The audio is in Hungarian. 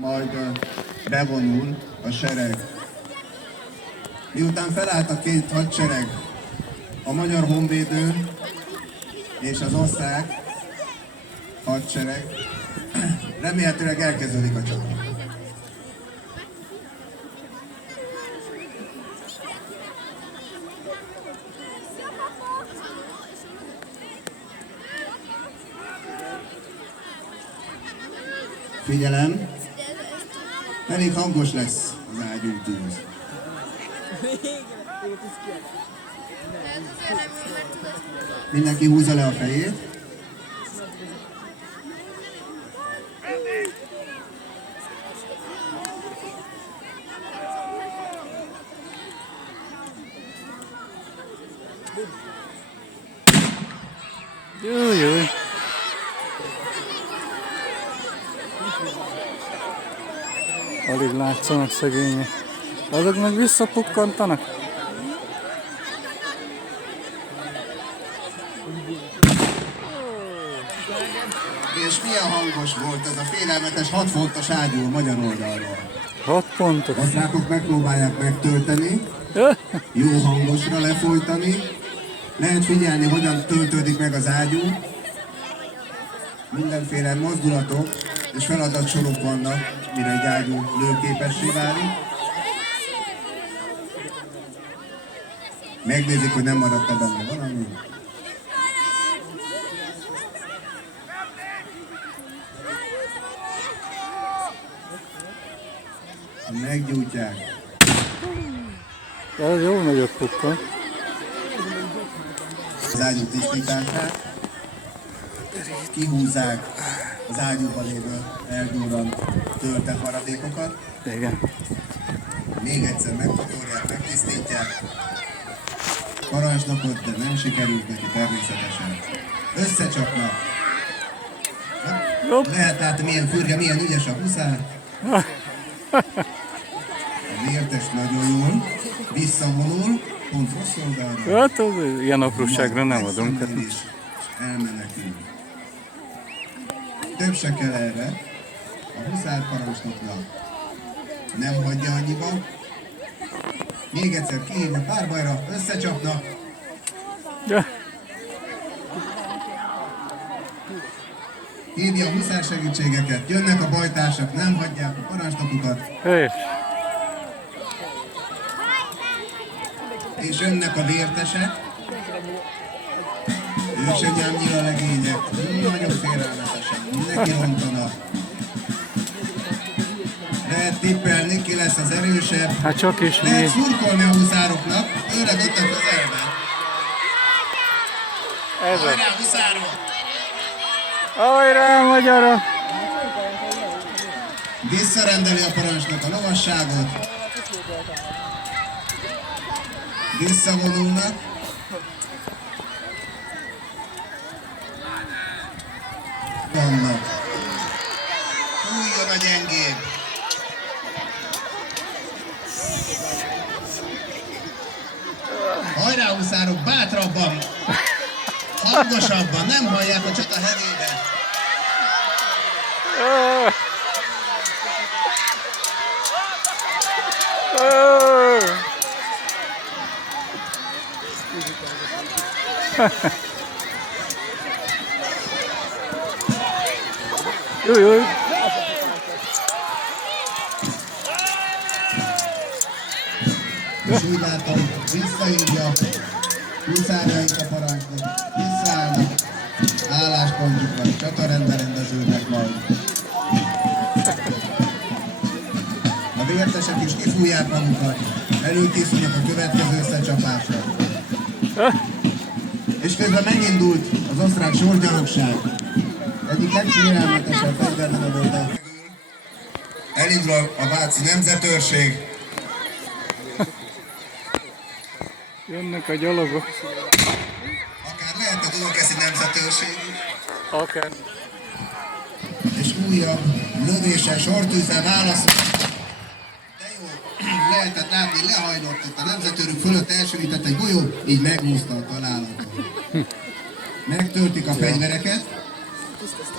Majd bevonul a sereg. Miután felállt a két hadsereg, a magyar honvédő és az osztrák hadsereg, remélhetőleg elkezdődik a csata. Figyelem! Elég hangos lesz az ágyútűz. Mindenki húzza le a fejét. Jaj. Alig látszanak szegények. Azok meg visszapukkantanak. És milyen hangos volt ez a félelmetes 6 fontos ágyú a magyar oldalról. 6 pontos. Osztrákok megpróbálják megtölteni, jó hangosra lefolytani. Lehet figyelni, hogyan töltődik meg az ágyú. Mindenféle mozdulatok és feladatsorok vannak, mire egy ágyú lőképessé válik. Megnézik, hogy nem maradt benne valami. Meggyújtják. Ez jó nagyobb pukkan. Az ágyú tisztítását. Kihúzzák az ágyúban lévő elgyúrant töltett maradékokat. Igen. Még egyszer megfotorják, megtisztítják. Parancsnokot, de nem sikerült neki természetesen. Összecsapnak. Lehet látni, milyen fürge, milyen ügyes a huszár. A vértes nagyon jól. Visszavonul, pont rossz oldalra. Hát az ilyen apróságra nem adunk. És elmenekül. Több se kell erre. A huszár parancsnoknak nem hagyja annyiba. Még egyszer kihív a párbajra, összecsapnak. Ja. Hívja a huszár segítségeket, jönnek a bajtársak, nem hagyják a parancsnokukat. Helyes. És jönnek a vértesek. Ősenyámnyira legények, nagyon félelmetesen, mindenki rontanak. Lehet tippelni, ki lesz az erősebb. Hát csak is mi. Lehet szurkolni a huszároknak, főleg ott a közelben. Ez Hajrá, huszárok! Hajrá, magyarok! Visszarendeli a parancsnok a lovasságot. Visszavonulnak. Vannak. Újjon a gyengébb. Hajrá, huszárok, bátrabban! Hangosabban, nem hallják a csata hevébe. Jaj. És úgy látom, visszahívja huszárjaink a parancsnok, visszaállnak álláspontjukra, csatarendbe rendeződnek majd. A vértesek is kifújják magukat, előkészülnek a következő összecsapásra. És közben megindult az osztrák sorgyalogság. Egyik legfélelmetesebb fegyverleme volt a... Elindul a váci nemzetőrség. Jönnek a gyalogok. Akár lehet a Dunakeszi nemzetőrség. Akár. És újabb lövéssel, sortűzzel válaszol. De jó, lehetett látni, lehajlott ott a nemzetőrük fölött, elsülített egy golyó, így megúszta a találatot. Megtöltik a fegyvereket.